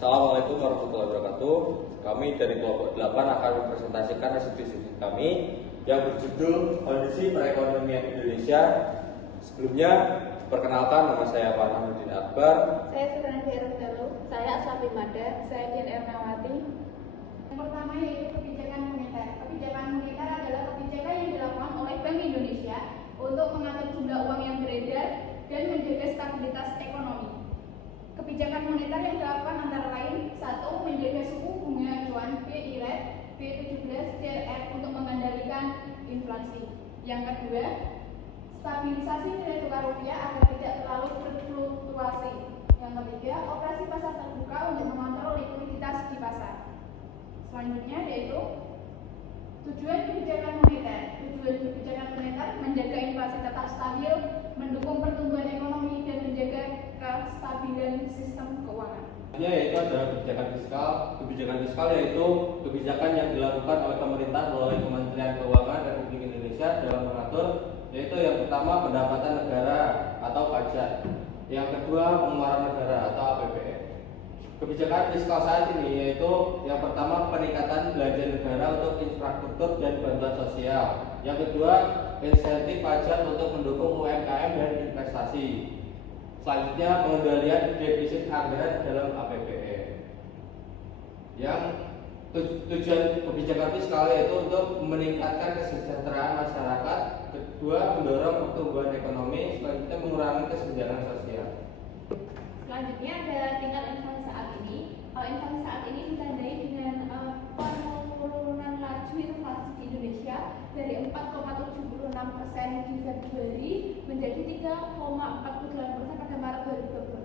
Assalamualaikum warahmatullahi wabarakatuh. Kami dari kelompok 8 akan mempresentasikan hasil diskusi kami yang berjudul Kondisi Perekonomian Indonesia. Sebelumnya, perkenalkan, nama saya Pak Nahmudin Akbar. Saya Subrana Dalu. Saya Aswafi Mada. Saya Dian Ernawati. Yang pertama yaitu kebijakan moneter. Kebijakan moneter adalah kebijakan yang dilakukan oleh Bank Indonesia untuk mengatur jumlah uang yang beredar dan menjaga stabilitas ekonomi. Kebijakan moneter yang dilakukan antara lain: 1. Menjaga suku bunga acuan BI rate B17 CRR untuk mengendalikan inflasi. Yang kedua, stabilisasi nilai tukar rupiah agar tidak terlalu berfluktuasi. Yang ketiga, operasi pasar terbuka untuk mengontrol likuiditas di pasar. Selanjutnya yaitu tujuan kebijakan moneter. Tujuan kebijakan moneter menjaga inflasi tetap stabil, mendukung pertumbuhan ekonomi, dan menjaga kestabilan sistem keuangan. Yaitu adalah kebijakan fiskal. Kebijakan fiskal yaitu kebijakan yang dilakukan oleh pemerintah melalui Kementerian Keuangan Republik Indonesia dalam mengatur, yaitu yang pertama pendapatan negara atau pajak, yang kedua pengeluaran negara atau APBN. Kebijakan fiskal saat ini yaitu yang pertama peningkatan belanja negara untuk infrastruktur dan bantuan sosial, yang kedua insentif pajak untuk mendukung UMKM dan investasi. Selanjutnya pengendalian defisit anggaran dalam APBN. Yang tujuan kebijakan fiskal yaitu untuk meningkatkan kesejahteraan masyarakat, kedua mendorong pertumbuhan ekonomi, selanjutnya mengurangi kesenjangan sosial. Selanjutnya ada tingkat inflasi saat ini. Kalau inflasi saat ini ditandai dengan penurunan laju inflasi di Indonesia dari 4,76% di Februari menjadi 3,48% pada Maret 2026.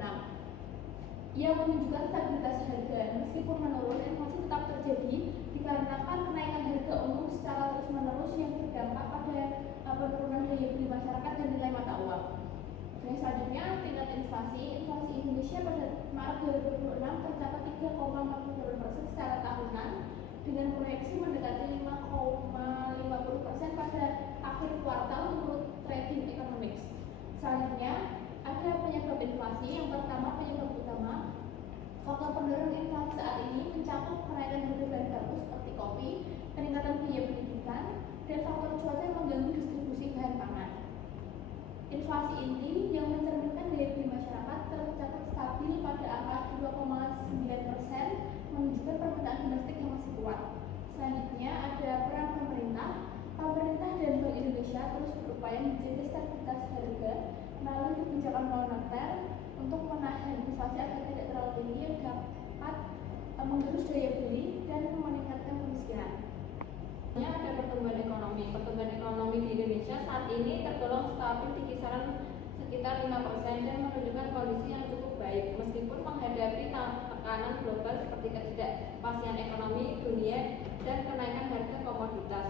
Ia menunjukkan stabilitas harga. Meskipun menurun, inflasi tetap terjadi dikarenakan kenaikan harga umum secara terus-menerus yang berdampak pada penurunan daya beli masyarakat dan nilai mata uang. Dan selanjutnya tingkat inflasi Indonesia pada Maret 2026 tercatat 3,42% secara tahunan dengan proyeksi mendekati 5,50% pada akhir kuartal menurut Trading Economics. Selanjutnya ada penyebab inflasi. Yang pertama, penyebab utama faktor pendorong inflasi saat ini mencakup kenaikan harga bahan baku seperti kopi, peningkatan biaya pendidikan, dan faktor cuaca yang mengganggu distribusi bahan pangan. Inflasi inti yang mencerminkan daya beli masyarakat tercatat stabil pada angka 2,9%, menunjukkan permintaan domestik yang masih kuat. Selanjutnya ada peran pemerintah. Pemerintah dan Bank Indonesia terus berupaya menjaga stabilitas harga melalui kebijakan moneter untuk menahan inflasi agar tidak terlalu tinggi yang dapat menggerus daya beli dan meningkatkan kemiskinan. Ada pertumbuhan ekonomi. Pertumbuhan ekonomi di Indonesia saat ini tergolong stabil di kisaran sekitar 5% dan menunjukkan kondisi yang cukup baik meskipun menghadapi tekanan global seperti ketidakpastian ekonomi dunia dan kenaikan harga komoditas.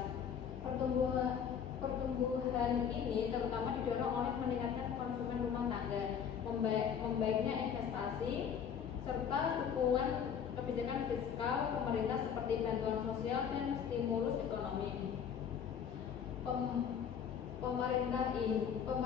Pertumbuhan ini terutama didorong oleh meningkatkan konsumen rumah tangga, membaiknya investasi, serta dukungan kebijakan fiskal pemerintah seperti bantuan sosial dan stimulus ekonomi. Pemerintah juga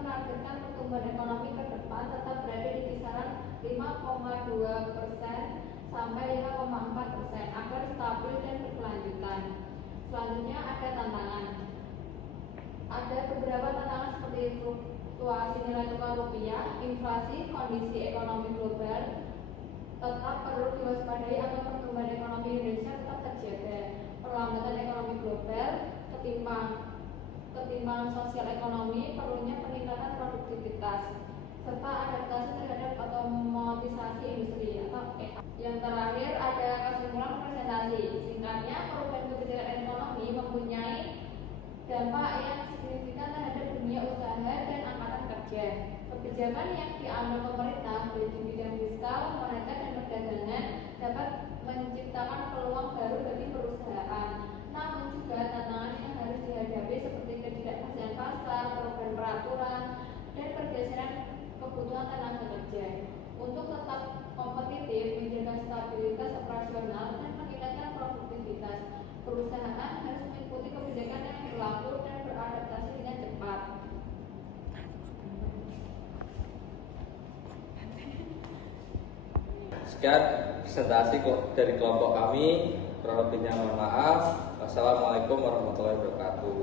menargetkan pertumbuhan ekonomi ke depan tetap berada di kisaran 5,2% sampai 5,4% agar stabil dan berkelanjutan. Selanjutnya ada tantangan. Ada beberapa tantangan seperti fluktuasi nilai tukar rupiah, inflasi, kondisi ekonomi global tetap perlu diwaspadai agar pertumbuhan ekonomi Indonesia tetap terjaga. Perlambatan ekonomi global, ketimpangan sosial ekonomi, perlunya peningkatan produktivitas, serta adaptasi terhadap otomatisasi industri atau AI. Yang terakhir ada kesimpulan presentasi. Singkatnya, perubahan kebijakan ekonomi mempunyai dampak yang signifikan terhadap dunia usaha dan angkatan kerja. Kebijakan yang diambil pemerintah baik di bidang fiskal, moneter, dan perdagangan dapat menciptakan peluang baru bagi perusahaan. Namun juga tantangan yang harus dihadapi seperti ketidakpastian pasar, perubahan peraturan, dan pergeseran kebutuhan tenaga kerja. Untuk tetap kompetitif, menjaga stabilitas operasional, dan meningkatkan produktivitas, perusahaan harus mengikuti kebijakan yang berlaku dan beradaptasi dengan cepat. Sekian presentasi dari kelompok kami. Kurang lebihnya mohon maaf. Wassalamualaikum warahmatullahi wabarakatuh.